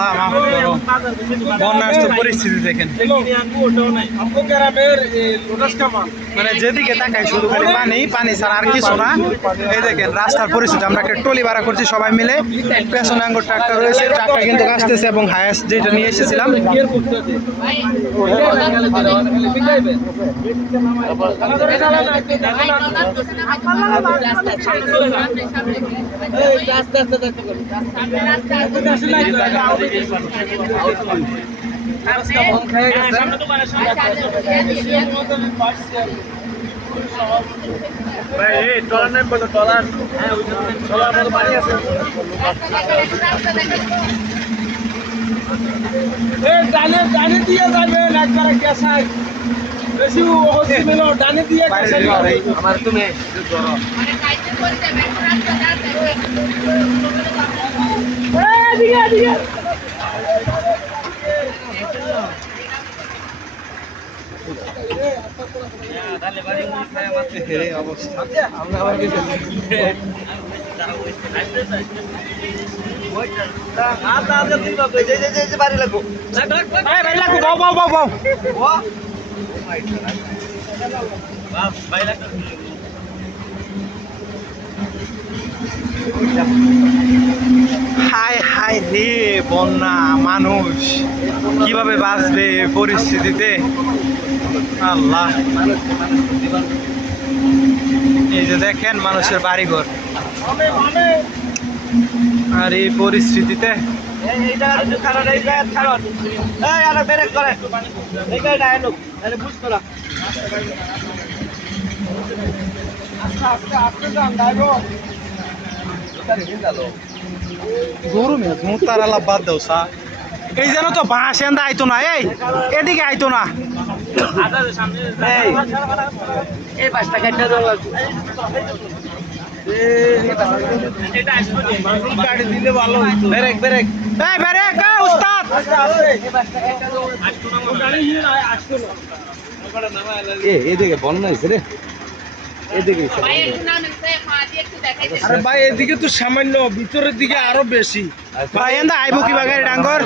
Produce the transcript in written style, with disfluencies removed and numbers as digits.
আল্লাহ মাফ করো। বন্যার তো পরিস্থিতি দেখেন, মানে যেদিকে তাকাই শুধু খালি পানি পানি ছাড়া আর কিছু না। এই দেখেন রাস্তার পরিস্থিতি, আমরা একটা ট্রলি ভাড়া করছি সবাই মিলে, পেছনে আঙ্গুর ট্রাক্টর রয়েছে, ট্রাক্টর কিন্তু আসতেছে এবং হায়েস্ট যেটা নিয়ে এসেছিলাম। ডানে দিয়ে যাবেন একবারে গ্যাসায় বেশি ডানে দিয়ে আমার তুমি বাড়ি লাগবো হায় হায় রে বন্যা, মানুষ কিভাবে বাঁচবে এই পরিস্থিতিতে? আল্লাহ, এই যে দেখেন মানুষের বাড়িঘর, আর এই পরিস্থিতিতে গরু মুতার আলাপ বাদ দাও সা। এই যেন তো বাঁশ এন্দা আইতো না, এই এদিকে আইতো না। এই পাঁচটা কাটতে দেওয়া গাড়ি দিলে ভালো হইতো। ব্রেক ব্রেক এই ব্রেক, এই উস্তাদ এদিকে বন্যা হয়েছে রে, এদিকে আরে ভাই এদিকে তো সামান্য, ভিতরের দিকে আরো বেশি। ভাই এন্দা আইবো কি বাগারে ডাঙ্গর।